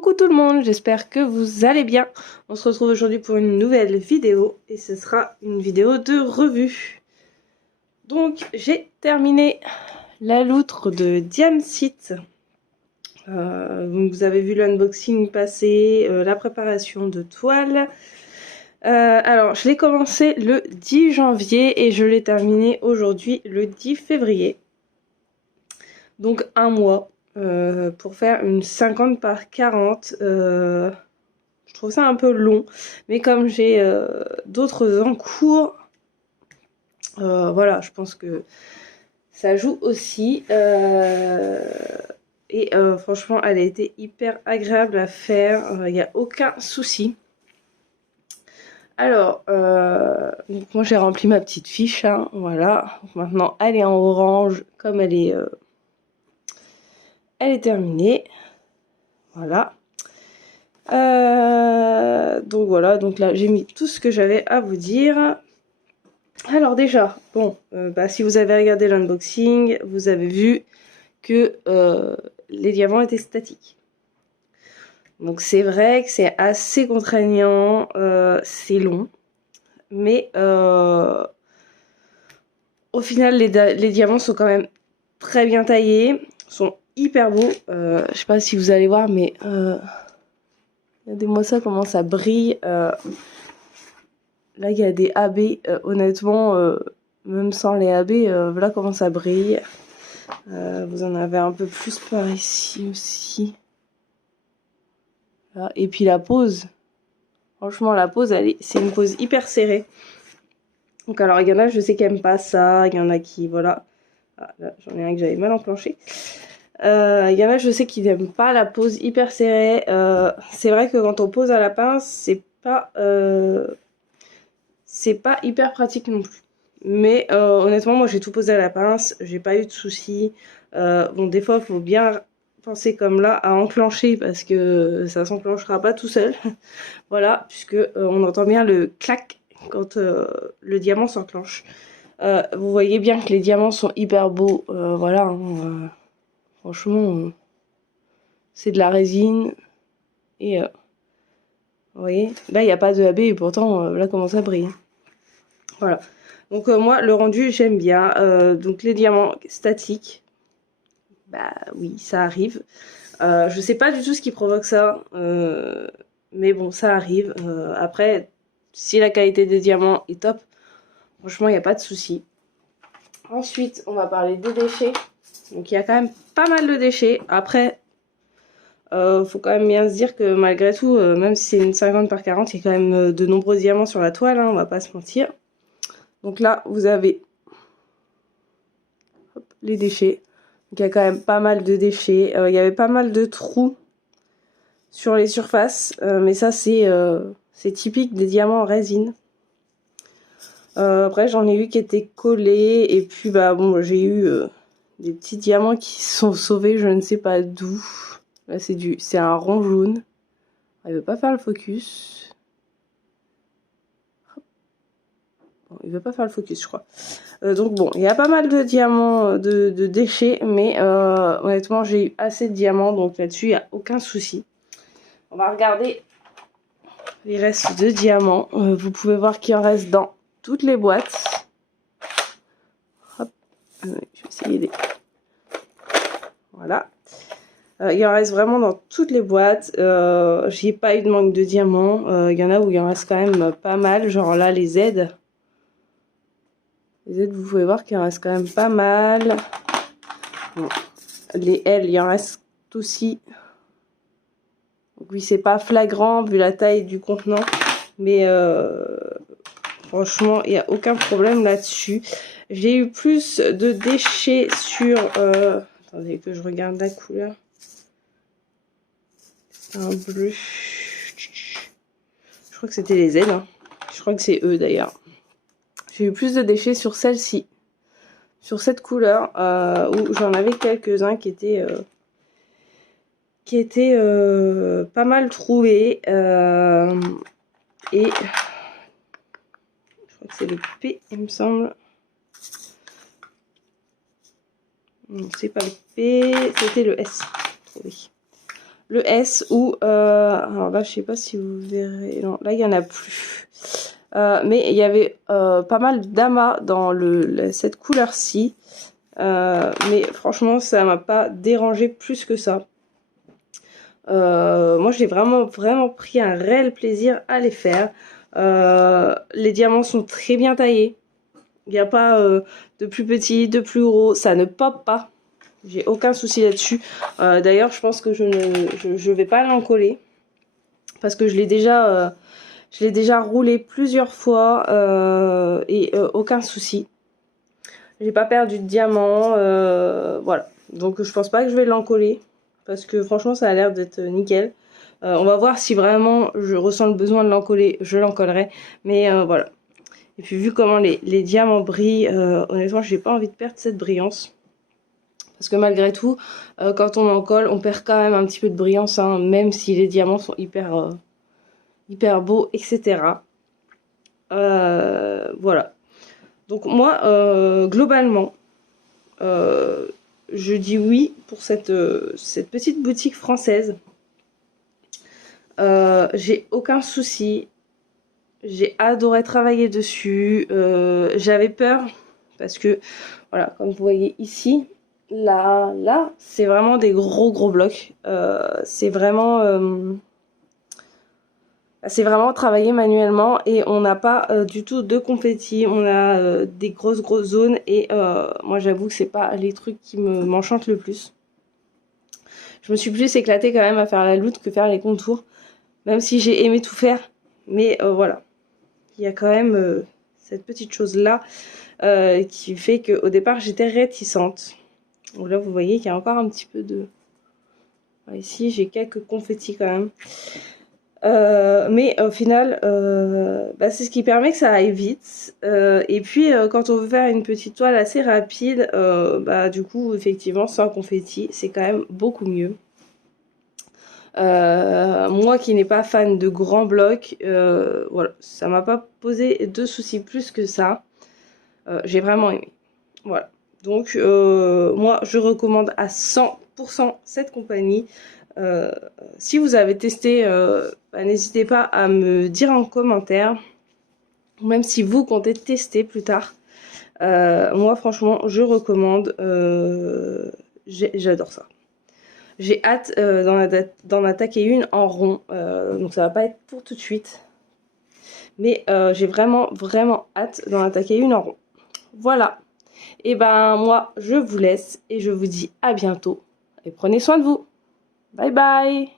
Coucou tout le monde, j'espère que vous allez bien. On se retrouve aujourd'hui pour une nouvelle vidéo et ce sera une vidéo de revue. Donc j'ai terminé la loutre de Diamsit. Vous avez vu l'unboxing passer, la préparation de toile. Alors je l'ai commencé le 10 janvier et je l'ai terminé aujourd'hui le 10 février. Donc un mois. Pour faire une 50 par 40. Je trouve ça un peu long, mais comme j'ai d'autres en cours, voilà, je pense que ça joue aussi. Franchement, elle a été hyper agréable à faire, il n'y a aucun souci. Alors, donc moi j'ai rempli ma petite fiche, hein, voilà. Donc maintenant elle est en orange, comme elle est terminée. Voilà. Donc voilà, donc là j'ai mis tout ce que j'avais à vous dire. Alors déjà, bon, si vous avez regardé l'unboxing, vous avez vu que les diamants étaient statiques. Donc c'est vrai que c'est assez contraignant, c'est long, mais au final les diamants sont quand même très bien taillés, sont hyper beaux. Je sais pas si vous allez voir, mais regardez-moi ça, comment ça brille. Là il y a des AB, honnêtement, même sans les AB, voilà comment ça brille. Vous en avez un peu plus par ici aussi. Là. Et puis la pose. Franchement, la pose, c'est une pose hyper serrée. Donc alors, il y en a, je sais qui n'aiment pas ça. Il y en a qui, voilà. Ah, là, j'en ai un que j'avais mal enclenché. Il y en a, je sais qui n'aiment pas la pose hyper serrée. C'est vrai que quand on pose à la pince, c'est pas hyper pratique non plus. Mais honnêtement, moi j'ai tout posé à la pince, j'ai pas eu de soucis. Bon, des fois, il faut bien penser comme là à enclencher parce que ça s'enclenchera pas tout seul. Voilà, puisque on entend bien le clac quand le diamant s'enclenche. Vous voyez bien que les diamants sont hyper beaux. Voilà, hein, franchement, c'est de la résine. Et vous voyez, là il n'y a pas de AB et pourtant, là comment ça brille. Voilà. Donc moi, le rendu, j'aime bien. Donc les diamants statiques, bah oui, ça arrive. Je sais pas du tout ce qui provoque ça, mais bon, ça arrive. Après, si la qualité des diamants est top, franchement, il n'y a pas de souci. Ensuite, on va parler des déchets. Donc il y a quand même pas mal de déchets. Après, faut quand même bien se dire que malgré tout, même si c'est une 50 par 40, il y a quand même de nombreux diamants sur la toile, hein, on va pas se mentir. Donc là, vous avez les déchets. Donc il y a quand même pas mal de déchets. Il y avait pas mal de trous sur les surfaces, mais ça c'est typique des diamants en résine. Après j'en ai eu qui étaient collés et puis bah bon j'ai eu des petits diamants qui sont sauvés je ne sais pas d'où. Là c'est un rond jaune. Il veut pas faire le focus. Bon, il veut pas faire le focus je crois. Donc bon, il y a pas mal de diamants, de déchets, mais honnêtement j'ai eu assez de diamants, donc là-dessus il n'y a aucun souci. On va regarder les restes de diamants. Vous pouvez voir qu'il en reste dans toutes les boîtes. Hop, je vais essayer de... Voilà. Il en reste vraiment dans toutes les boîtes. J'ai pas eu de manque de diamants. Il y en a où il en reste quand même pas mal. Genre là, les Z. Les Z, vous pouvez voir qu'il en reste quand même pas mal. Bon. Les L, il en reste aussi. Donc oui, c'est pas flagrant vu la taille du contenant. Mais franchement, il n'y a aucun problème là-dessus. J'ai eu plus de déchets sur... attendez que je regarde la couleur. Un bleu. Je crois que c'était les Z. Hein. Je crois que c'est eux d'ailleurs. J'ai eu plus de déchets sur celle-ci. Sur cette couleur. Où j'en avais quelques-uns qui étaient pas mal trouvés. Et... je crois que c'est le P, il me semble. Non, c'est pas le P, c'était le S. Oui. le S où, alors là je sais pas si vous verrez, non là il y en a plus, mais il y avait pas mal d'amas dans cette couleur-ci, mais franchement ça m'a pas dérangé plus que ça. Moi j'ai vraiment pris un réel plaisir à les faire. Les diamants sont très bien taillés, il n'y a pas de plus petit, de plus gros, ça ne pop pas. J'ai aucun souci là-dessus. D'ailleurs, je pense que je vais pas l'encoller parce que je l'ai déjà roulé plusieurs fois et aucun souci. J'ai pas perdu de diamant, voilà. Donc je pense pas que je vais l'encoller parce que franchement ça a l'air d'être nickel. On va voir si vraiment je ressens le besoin de l'encoller, je l'encollerai. Mais voilà. Et puis vu comment les diamants brillent, honnêtement j'ai pas envie de perdre cette brillance. Parce que malgré tout, quand on en colle, on perd quand même un petit peu de brillance, hein, même si les diamants sont hyper beaux, etc. Voilà. Donc moi, globalement, je dis oui pour cette petite boutique française. J'ai aucun souci. J'ai adoré travailler dessus. J'avais peur parce que, voilà, comme vous voyez ici, là, c'est vraiment des gros blocs. C'est vraiment travaillé manuellement et on n'a pas du tout de confetti. On a des grosses zones et moi j'avoue que c'est pas les trucs qui m'enchantent le plus. Je me suis plus éclatée quand même à faire la loutre que faire les contours, même si j'ai aimé tout faire. Mais voilà, il y a quand même cette petite chose là qui fait qu'au départ j'étais réticente. Donc là vous voyez qu'il y a encore un petit peu de... Ici j'ai quelques confettis quand même. Mais au final, c'est ce qui permet que ça aille vite. Et puis quand on veut faire une petite toile assez rapide, du coup effectivement sans confetti c'est quand même beaucoup mieux. Moi qui n'ai pas fan de grands blocs, voilà, ça m'a pas posé de soucis plus que ça. J'ai vraiment aimé. Voilà. Donc moi je recommande à 100% cette compagnie. Si vous avez testé, n'hésitez pas à me dire en commentaire, ou même si vous comptez tester plus tard. Moi franchement je recommande, j'adore ça. J'ai hâte d'en attaquer une en rond, donc ça va pas être pour tout de suite, mais j'ai vraiment hâte d'en attaquer une en rond. Voilà, et ben moi je vous laisse et je vous dis à bientôt et prenez soin de vous. Bye bye.